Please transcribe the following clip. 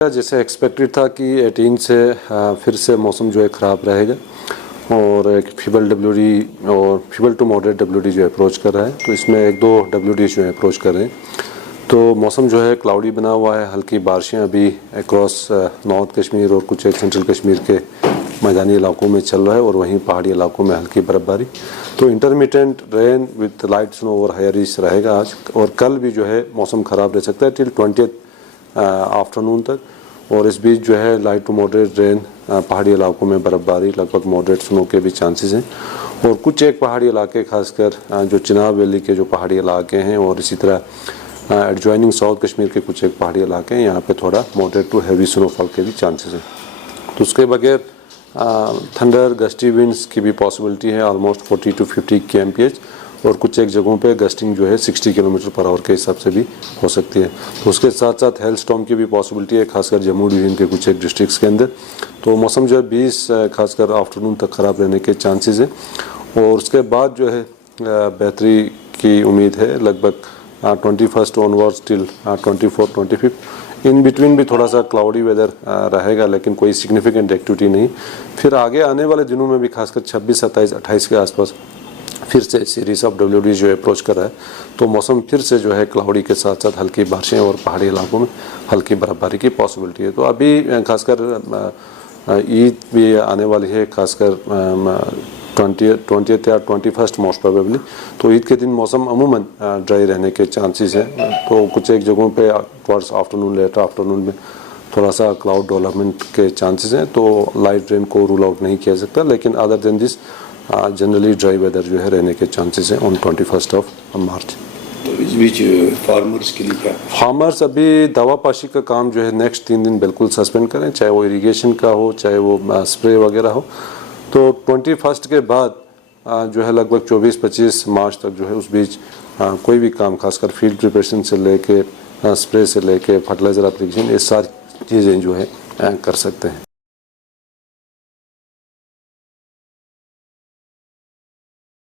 जैसे एक्सपेक्टेड था कि 18 से फिर से मौसम जो है ख़राब रहेगा और एक फीबल डब्ल्यूडी और फीबल टू मॉडरेट डब्ल्यूडी जो है अप्रोच कर रहा है, तो इसमें एक दो डब्ल्यूडी जो है अप्रोच कर रहे हैं। तो मौसम जो है क्लाउडी बना हुआ है, हल्की बारिशें अभी अक्रॉस नॉर्थ कश्मीर और कुछ सेंट्रल कश्मीर के मैदानी इलाकों में चल रहा है और वहीं पहाड़ी इलाकों में हल्की बर्फबारी। तो intermittent rain with light snow और हायर रीच रहेगा आज, और कल भी जो है मौसम ख़राब रह सकता है टिल 20 आफ्टरनून तक। और इस बीच जो है लाइट टू मॉडरेट रेन, पहाड़ी इलाकों में बर्फबारी, लगभग मॉडरेट स्नो के भी चांसेस हैं। और कुछ एक पहाड़ी इलाके खासकर जो चिनाब वैली के जो पहाड़ी इलाके हैं और इसी तरह एडजॉइनिंग साउथ कश्मीर के कुछ एक पहाड़ी इलाके हैं, यहाँ पे थोड़ा मॉडरेट टू हैवी स्नोफॉल के भी चांसेस हैं। तो उसके बगैर थंडर गस्टी विंड्स की भी पॉसिबिलिटी है, ऑलमोस्ट 40 to 50 kmph, और कुछ एक जगहों पे गस्टिंग जो है 60 किलोमीटर पर आवर के हिसाब से भी हो सकती है। तो उसके साथ साथ हेल स्टॉर्म की भी पॉसिबिलिटी है, खासकर जम्मू डिवीजन के कुछ एक डिस्ट्रिक्ट्स के अंदर। तो मौसम जो है 20 खासकर आफ्टरनून तक ख़राब रहने के चांसेस हैं, और उसके बाद जो है बेहतरी की उम्मीद है लगभग 21 ऑनवर्ड्स टिल 24 25। इन बिटवीन भी थोड़ा सा क्लाउडी वेदर रहेगा, लेकिन कोई सिग्निफिकेंट एक्टिविटी नहीं। फिर आगे आने वाले दिनों में भी खासकर 26 27 28 के आसपास फिर से सीरीज ऑफ डब्ल्यूडी जो अप्रोच कर रहा है, तो मौसम फिर से जो है क्लाउडी के साथ साथ हल्की बारिशें और पहाड़ी इलाकों में हल्की बर्फबारी की पॉसिबिलिटी है। तो अभी खासकर ईद भी आने वाली है, खासकर 20th या 21st मोस्ट प्रोबेबली। तो ईद के दिन मौसम अमूमन ड्राई रहने के चांसेस हैं। तो कुछ एक जगहों पे टुवर्ड्स आफ्टरनून, लेटर आफ्टरनून में थोड़ा सा क्लाउड डेवलपमेंट के चांसेस हैं, तो लाइट रेन को रूल आउट नहीं किया सकता। लेकिन other than this generally dry weather जो है रहने के चांसेस हैं ऑन 21 मार्च। तो इस बीच फार्मर्स के लिए क्या? फार्मर्स अभी दवा पाशी का काम जो है नेक्स्ट 3 दिन बिल्कुल सस्पेंड करें, चाहे वो इरिगेशन का हो, चाहे वो स्प्रे वगैरह हो। तो 21 के बाद जो है लगभग 24-25 मार्च तक जो है उस बीच कोई भी काम, खासकर फील्ड प्रिपरेशन से लेके स्प्रे से लेके फर्टिलाइज़र एप्लीकेशन, ये सारी चीज़ें जो है कर सकते हैं।